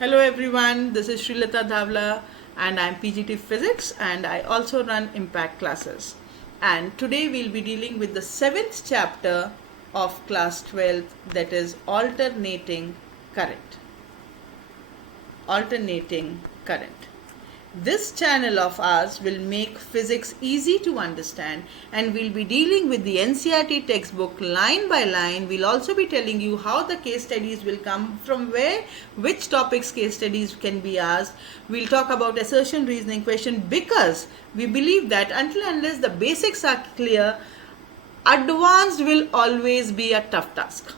Hello everyone, this is Srilata Dhavla and I'm PGT Physics and I also run Impact classes. And today we'll be dealing with the 7th chapter of class 12, that is alternating current. Alternating current. This channel of ours will make physics easy to understand and we'll be dealing with the NCERT textbook line by line. We'll also be telling you how the case studies will come from, where, which topics case studies can be asked. We'll talk about assertion, reasoning, question, because we believe that until unless the basics are clear, advanced will always be a tough task.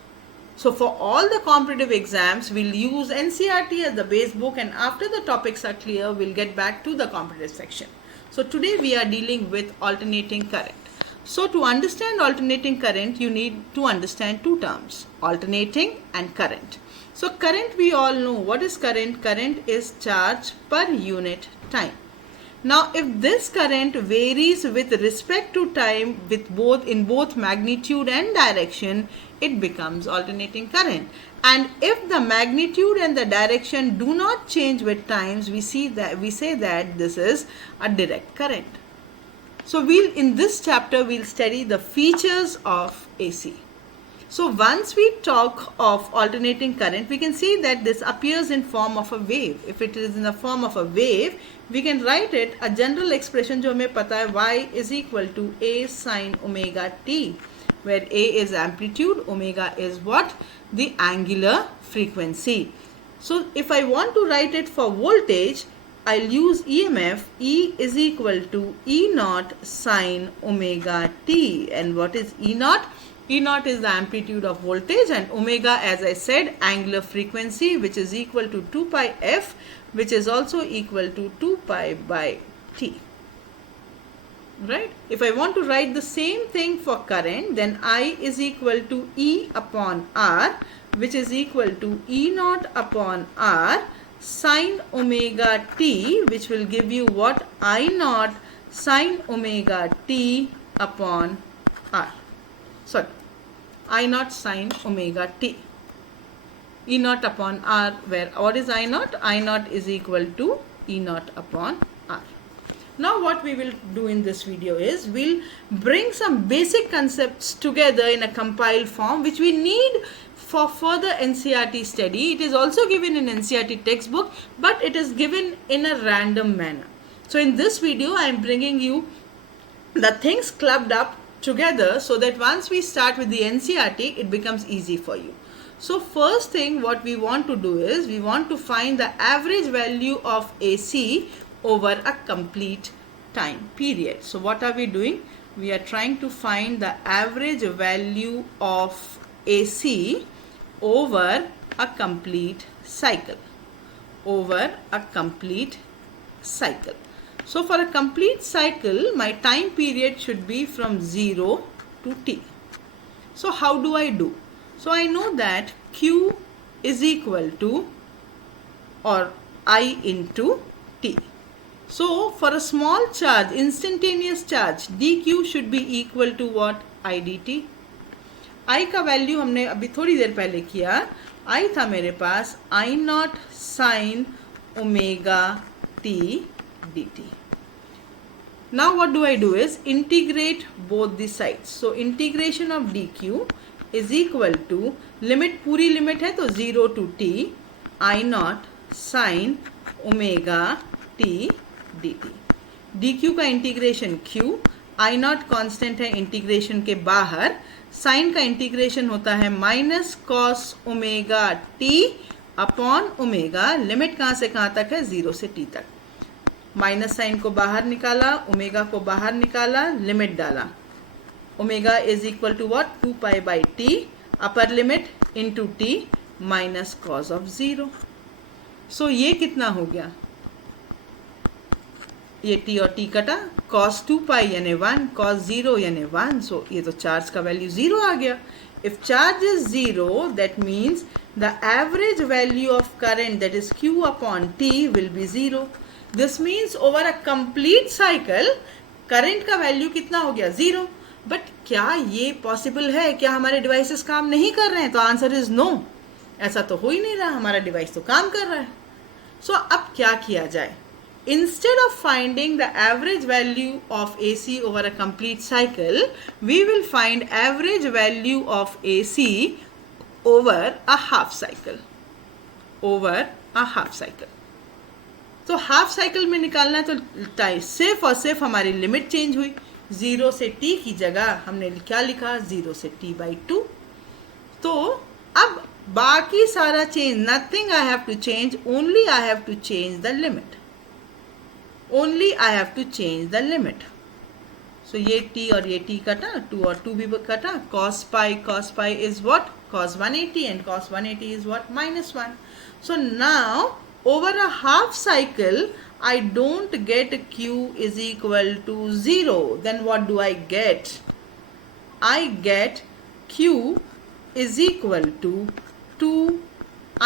So for all the competitive exams, we'll use NCERT as the base book, and after the topics are clear, we'll get back to the competitive section. So today we are dealing with alternating current. So to understand alternating current, you need to understand two terms, alternating and current. So current, we all know. What is current? Current is charge per unit time. Now, if this current varies with respect to time in both magnitude and direction, it becomes alternating current. And if the magnitude and the direction do not change with times, we say that this is a direct current. So in this chapter we'll study the features of AC. So once we talk of alternating current, we can see that this appears in form of a wave. If it is in the form of a wave, we can write it, a general expression जो हमें पता है, y is equal to a sin omega t, where a is amplitude, omega is what? The angular frequency. So if I want to write it for voltage, I'll use EMF. E is equal to E naught sin omega t. And what is E naught? E naught is the amplitude of voltage, and omega, as I said, angular frequency, which is equal to 2 pi f, which is also equal to 2 pi by t. Right? If I want to write the same thing for current, then I is equal to E upon R, which is equal to E naught upon R sin omega t, which will give you what? I naught sin omega t upon R. Sorry, I naught sin omega t. E naught upon R, where what is I naught? I naught is equal to E naught upon R. Now what we will do in this video is we'll bring some basic concepts together in a compiled form which we need for further NCERT study. It is also given in NCERT textbook, but it is given in a random manner. So in this video I am bringing you the things clubbed up together so that once we start with the NCERT, it becomes easy for you. So first thing what we want to do is we want to find the average value of AC over a complete time period. So what are we doing? We are trying to find the average value of AC over a complete cycle. Over a complete cycle. So for a complete cycle, my time period should be from 0 to t. So how do I do? So I know that Q is equal to, or I into t. So for a small charge, instantaneous charge, dq should be equal to what? I dt. I का value हमने अभी थोड़ी देर पहले किया. I था मेरे पास I naught sin omega t dt. Now what do I do is integrate both the sides. So integration of dq is equal to, limit पूरी limit है तो 0 to t I naught sin omega t dt. dq का integration q, I naught constant है integration के बाहर, sign का integration होता है minus cos omega T upon omega, limit कहाँ से कहाँ तक है? 0 से t तक. माइनस साइन को बाहर निकाला, ओमेगा को बाहर निकाला, लिमिट डाला. Omega is equal to what? 2 pi by t, upper limit into t minus cos of 0. So ये कितना हो गया? ये टी और टी कटा, कॉस 2 पाई यानी 1, कॉस 0 यानी 1. सो ये तो चार्ज का वैल्यू 0 आ गया. If charge is 0, that means the average value of current, that is Q upon T, will be 0. This means over a complete cycle current का वैल्यू कितना हो गया? 0. बट क्या ये पॉसिबल है? क्या हमारे डिवाइसेस काम नहीं कर रहे हैं? तो आंसर इज नो. ऐसा तो हो ही नहीं रहा, हमारा डिवाइस तो काम कर रहा है. सो अब क्या किया जाए? Instead of finding the average value of AC over a complete cycle, we will find average value of AC over a half cycle. Over a half cycle. तो हाफ साइकिल में निकालना है तो सिर्फ और सिर्फ हमारी लिमिट चेंज हुई. 0 से t की जगह हमने क्या लिखा? 0 से t/2. तो अब बाकी सारा change, nothing I have to change, only I have to change the limit. Only I have to change the limit. So ये t और ये t कटा, 2 और 2 भी कटा. Cos pi is what? Cos 180, and cos 180 is what? -1. So now over a half cycle I don't get q is equal to 0. Then what do I get? I get q is equal to 2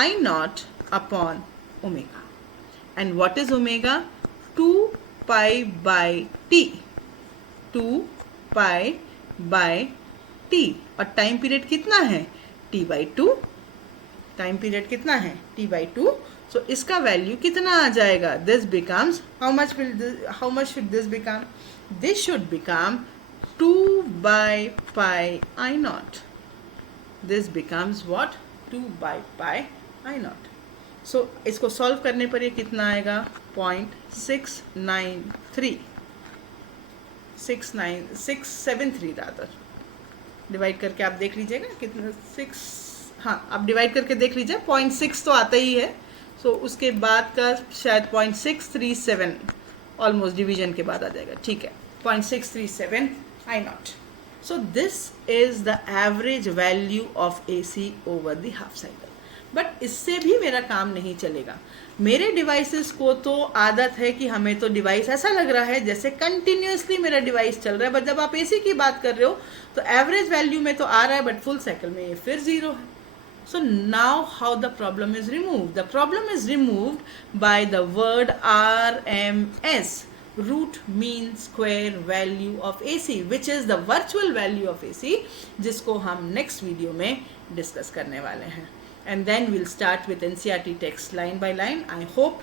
I naught upon omega. And what is omega? 2 pi by t. 2 pi by t. और time period कितना है? t/2. Time period कितना है? t/2. सो इसका value कितना आ जाएगा? This becomes, how much should this become? This should become 2 by pi I naught. This becomes what? 2 by pi I naught. सो इसको solve करने पर ये कितना आएगा? 673 रादर. डिवाइड करके आप देख लीजिएगा कितना 6. हाँ, आप डिवाइड करके देख लीजिए. 0.6 तो आता ही है. सो उसके बाद का शायद 0.637 ऑलमोस्ट डिवीजन के बाद आ जाएगा. ठीक है, 0.637 I naught. So this is the average value of AC over the half cycle. But इससे भी मेरा काम नहीं चलेगा. मेरे डिवाइसेस को तो आदत है कि हमें तो डिवाइस ऐसा लग रहा है जैसे कंटिन्यूसली मेरा डिवाइस चल रहा है. बट जब आप एसी की बात कर रहे हो तो एवरेज वैल्यू में तो आ रहा है, बट फुल साइकिल में ये फिर 0 है. So now how the problem is removed? The problem is removed by the word RMS, root mean square value of AC, which is the virtual value of AC, जिसको हम next video में discuss करने वाले हैं. And then we'll start with NCERT text line by line. I hope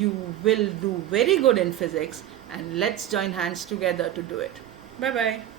you will do very good in physics, and let's join hands together to do it. Bye bye.